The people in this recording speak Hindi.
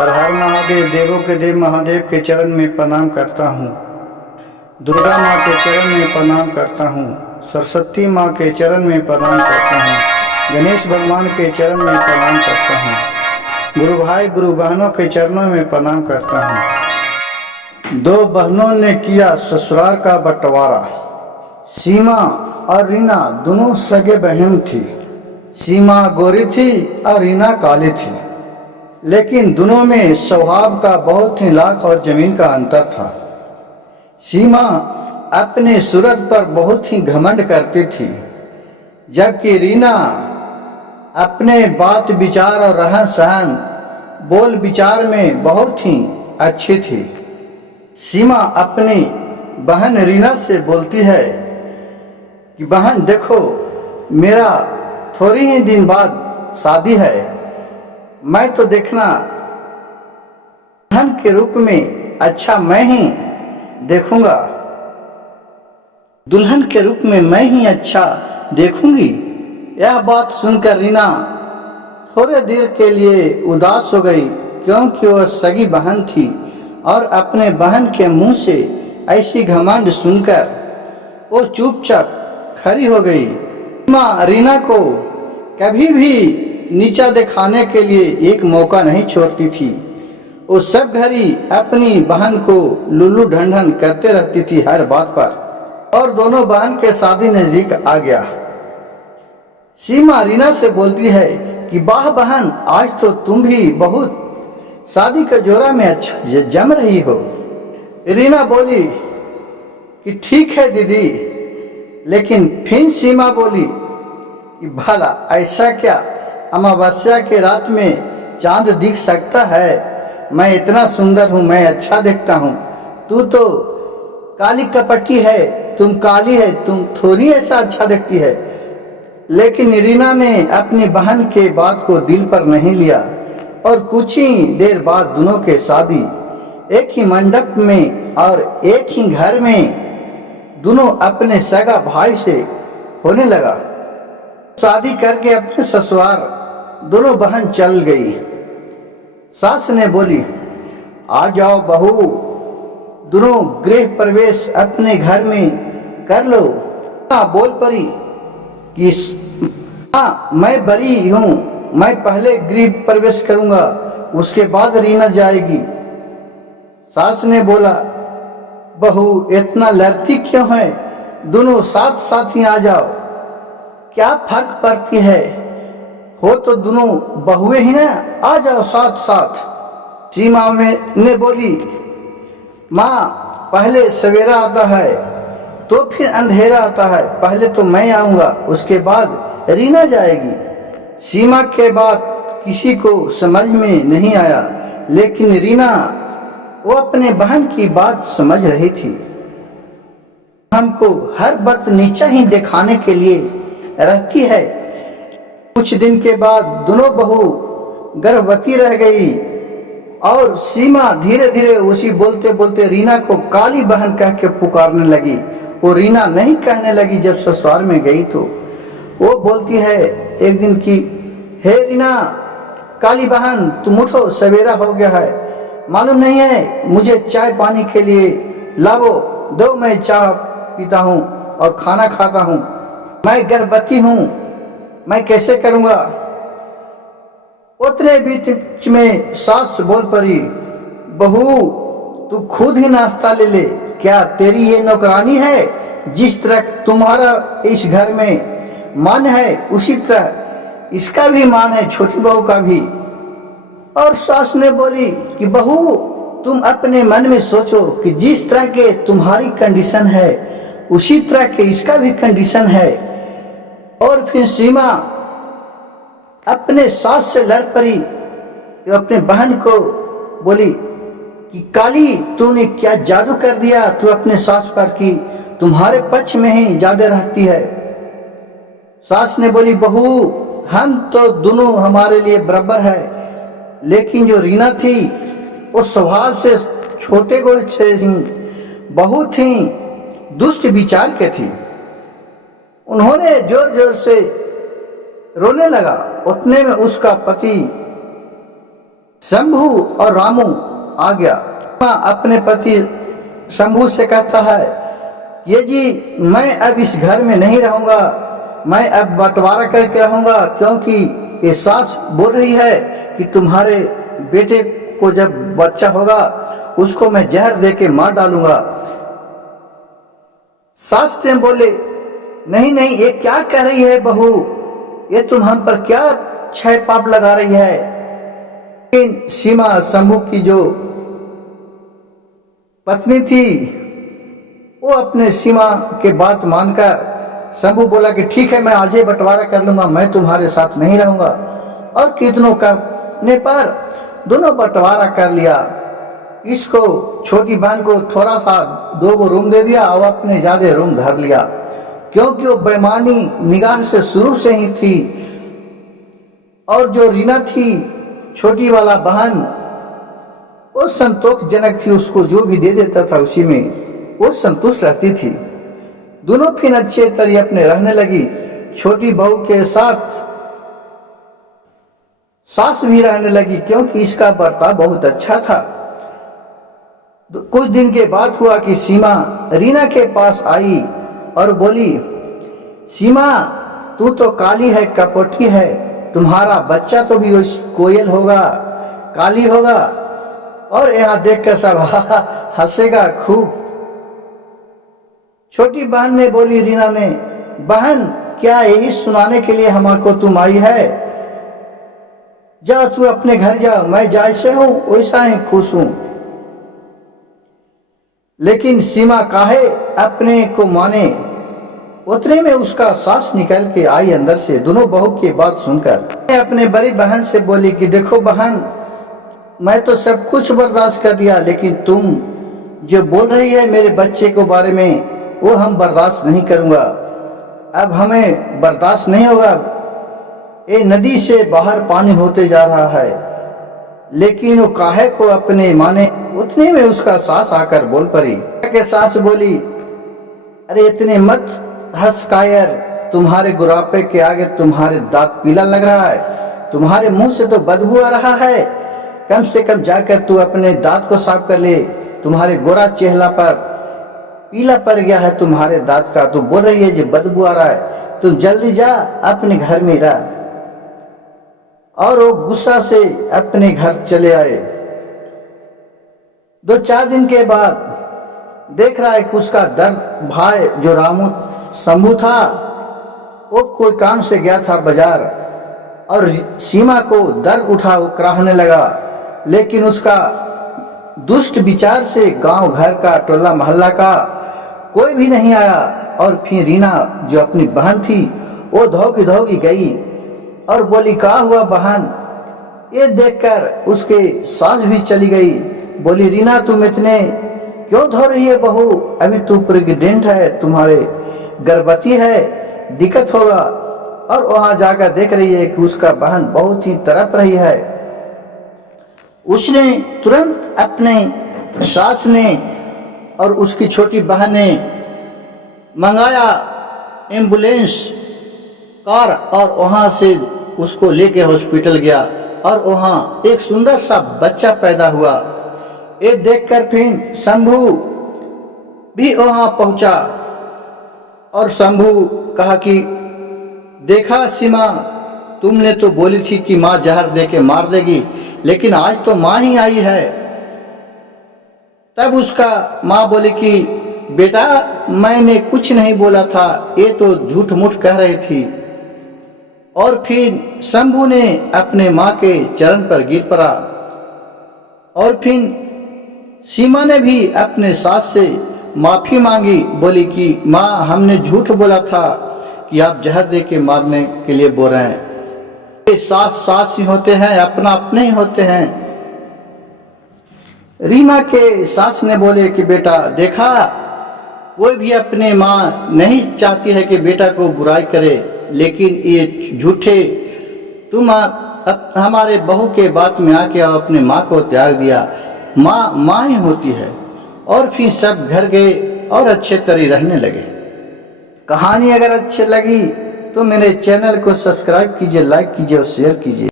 हर हर महादेव, देवों के देव महादेव के चरण में प्रणाम करता हूँ। दुर्गा माँ के चरण में प्रणाम करता हूँ। सरस्वती माँ के चरण में प्रणाम करता हूँ। गणेश भगवान के चरण में प्रणाम करता हूँ। गुरु भाई गुरु बहनों के चरणों में प्रणाम करता हूँ। दो बहनों ने किया ससुराल का बंटवारा। सीमा और रीना दोनों सगे बहन थी। सीमा गोरी थी और रीना काली थी, लेकिन दोनों में स्वभाव का बहुत ही लाख और जमीन का अंतर था। सीमा अपने सूरत पर बहुत ही घमंड करती थी, जबकि रीना अपने बात विचार और रहन सहन बोल विचार में बहुत ही अच्छी थी। सीमा अपनी बहन रीना से बोलती है कि बहन देखो, मेरा थोड़ी ही दिन बाद शादी है। मैं तो देखना दुल्हन के रूप में अच्छा मैं ही देखूंगा, दुल्हन के रूप में मैं ही अच्छा देखूंगी। यह बात सुनकर रीना थोड़े देर के लिए उदास हो गई, क्योंकि वह सगी बहन थी और अपने बहन के मुंह से ऐसी घमंड सुनकर वो चुपचाप खड़ी हो गई। माँ रीना को कभी भी नीचा दिखाने के लिए एक मौका नहीं छोड़ती थी। वो सब घड़ी अपनी बहन को लुल्लू ढंढन करते रहती थी हर बात पर। और दोनों बहन के शादी नजदीक आ गया। सीमा रीना से बोलती है कि वाह बहन, आज तो तुम भी बहुत शादी के जोरा में अच्छा जम रही हो। रीना बोली कि ठीक है दीदी, लेकिन फिर सीमा बोली कि भला ऐसा क्या, अमावस्या के रात में चांद दिख सकता है? मैं इतना सुंदर हूँ, मैं अच्छा दिखता हूँ। तू तो काली कपटी है, तुम काली है, तुम थोड़ी ऐसा अच्छा दिखती है। लेकिन रीना ने अपनी बहन के बात को दिल पर नहीं लिया और कुछ ही देर बाद दोनों के शादी एक ही मंडप में और एक ही घर में दोनों अपने सगा भाई से होने लगा। शादी करके अपने ससुराल दोनों बहन चल गई। सास ने बोली, आ जाओ बहू, दोनों गृह प्रवेश अपने घर में कर लो। बोल पड़ी कि हाँ, मैं बरी हूँ, मैं पहले गृह प्रवेश करूंगा, उसके बाद रीना जाएगी। सास ने बोला, बहू इतना लड़ती क्यों है? दोनों साथ साथ ही आ जाओ, क्या फर्क पड़ती है? हो तो दोनों बहुए ही ना, आ जाओ साथ साथ। सीमा में ने बोली, माँ पहले सवेरा आता है तो फिर अंधेरा आता है, पहले तो मैं आऊंगा, उसके बाद रीना जाएगी। सीमा के बात किसी को समझ में नहीं आया, लेकिन रीना वो अपने बहन की बात समझ रही थी। हमको हर वक्त नीचा ही दिखाने के लिए रहती है। कुछ दिन के बाद दोनों बहू गर्भवती रह गई और सीमा धीरे धीरे उसी बोलते बोलते रीना को काली बहन कह के पुकारने लगी। वो रीना नहीं कहने लगी। जब ससुराल में गई तो वो बोलती है एक दिन की, हे रीना काली बहन, तुम उठो, सवेरा हो गया है, मालूम नहीं है मुझे चाय पानी के लिए लाओ दो, मैं चाय पीता हूँ और खाना खाता हूँ। मैं गर्भवती हूँ, मैं कैसे करूँगा? उतने बीच में सास बोल पड़ी, बहू तू खुद ही नाश्ता ले ले, क्या तेरी ये नौकरानी है? जिस तरह तुम्हारा इस घर में मान है, उसी तरह इसका भी मान है, छोटी बहू का भी। और सास ने बोली कि बहू तुम अपने मन में सोचो कि जिस तरह के तुम्हारी कंडीशन है, उसी तरह के इसका भी कंडीशन है। और फिर सीमा अपने सास से लड़ पड़ी, अपने बहन को बोली कि काली तूने क्या जादू कर दिया तू अपने सास पर कि तुम्हारे पक्ष में ही ज्यादा रहती है। सास ने बोली, बहू हम तो दोनों हमारे लिए बराबर है, लेकिन जो रीना थी वो स्वभाव से छोटे को से ही बहुत ही दुष्ट विचार के थी। उन्होंने जोर जोर से रोने लगा। उतने में उसका पति शंभू और रामू आ गया। अपने पति शंभू से कहता है, ये जी मैं अब इस घर में नहीं रहूंगा, मैं अब बंटवारा करके रहूंगा, क्योंकि ये सास बोल रही है कि तुम्हारे बेटे को जब बच्चा होगा उसको मैं जहर देके मार डालूंगा। सास ने बोले, नहीं नहीं, ये क्या कह रही है बहू, ये तुम हम पर क्या छह पाप लगा रही है। लेकिन सीमा शंभू की जो पत्नी थी वो अपने सीमा के बात मानकर शंभू बोला कि ठीक है, मैं आज ही बंटवारा कर लूंगा, मैं तुम्हारे साथ नहीं रहूंगा। और कितनों करने पर दोनों बंटवारा कर लिया। इसको छोटी बहन को थोड़ा सा 2 रूम दे दिया और अपने ज्यादा रूम धर लिया, क्योंकि वो बेईमानी निगाह से शुरू से ही थी। और जो रीना थी छोटी वाला बहन, वो संतोषजनक थी, उसको जो भी दे देता था उसी में वो संतुष्ट रहती थी। दोनों फिर अच्छे तरह अपने रहने लगी। छोटी बहू के साथ सास भी रहने लगी, क्योंकि इसका बर्ताव बहुत अच्छा था। कुछ दिन के बाद हुआ कि सीमा रीना के पास आई और बोली, सीमा तू तो काली है, कपटी है, तुम्हारा बच्चा तो भी कोयल होगा, काली होगा। और यहाँ देखकर सब हंसेगा खूब। छोटी बहन ने बोली रीना ने, बहन क्या यही सुनाने के लिए हमको तुम आई है? जा तू अपने घर जा, मैं जैसे हूं वैसा ही खुश हूं। लेकिन सीमा काहे अपने को माने। उतने में उसका सास निकल के आई अंदर से। दोनों बहू की बात सुनकर अपने बड़ी बहन से बोली कि देखो बहन, मैं तो सब कुछ बर्दाश्त कर लिया, लेकिन तुम जो बोल रही है मेरे बच्चे के बारे में वो हम बर्दाश्त नहीं करूंगा। अब हमें बर्दाश्त नहीं होगा। ये नदी से बाहर पानी होते जा रहा है। लेकिन वो काहे को अपने माने। उतने में उसका सास आकर बोल पड़ी। के सास बोली, अरे इतने मत हंस कायर, तुम्हारे गुरापे के आगे तुम्हारे दांत पीला लग रहा है, तुम्हारे मुंह से तो बदबू आ रहा है। कम से कम जाकर तू अपने दांत को साफ कर ले, तुम्हारे गोरा चेहरा पर पीला पड़ गया है तुम्हारे दांत का। तू बोल रही है जो बदबू आ रहा है, तुम जल्दी जा अपने घर में रह। और वो गुस्सा से अपने घर चले आए। 2-4 दिन के बाद देख रहा है कि उसका दर्द भाई जो रामू शंभू था वो कोई काम से गया था बाजार, और सीमा को दर्द उठा वो कराहने लगा। लेकिन उसका दुष्ट विचार से गांव घर का टोला मोहल्ला का कोई भी नहीं आया। और फिर रीना जो अपनी बहन थी वो धोगी गई और बोली, कहा हुआ बहन? ये देखकर उसके सास भी चली गई। बोली, रीना तुम इतने क्यों धो रही है बहू? अभी तू प्रेग्नेंट है, तुम्हारे गर्भवती है, दिक्कत होगा। और वहां जाकर देख रही है कि उसका बहन बहुत ही तड़प रही है। उसने तुरंत अपने सास ने और उसकी छोटी बहन ने मंगाया एम्बुलेंस कार और वहां से उसको लेके हॉस्पिटल गया। और वहां एक सुंदर सा बच्चा पैदा हुआ। ये देखकर फिर शंभू भी वहां पहुंचा और शंभू कहा कि देखा सीमा, तुमने तो बोली थी कि माँ जहर दे के मार देगी, लेकिन आज तो माँ ही आई है। तब उसका माँ बोली कि बेटा मैंने कुछ नहीं बोला था, ये तो झूठ मूठ कह रही थी। और फिर शंभू ने अपने माँ के चरण पर गिर पड़ा। और फिर सीमा ने भी अपने सास से माफी मांगी। बोली कि माँ हमने झूठ बोला था कि आप जहर दे के मारने के लिए बोल रहे हैं। ये सास ही होते हैं, अपना अपने ही होते हैं। रीना के सास ने बोले कि बेटा देखा, कोई भी अपने माँ नहीं चाहती है कि बेटा को बुराई करे, लेकिन ये झूठे तुम हमारे बहू के बात में आके अपने माँ को त्याग दिया। माँ ही होती है। और फिर सब घर गए और अच्छे तरह रहने लगे। कहानी अगर अच्छी लगी तो मेरे चैनल को सब्सक्राइब कीजिए, लाइक कीजिए और शेयर कीजिए।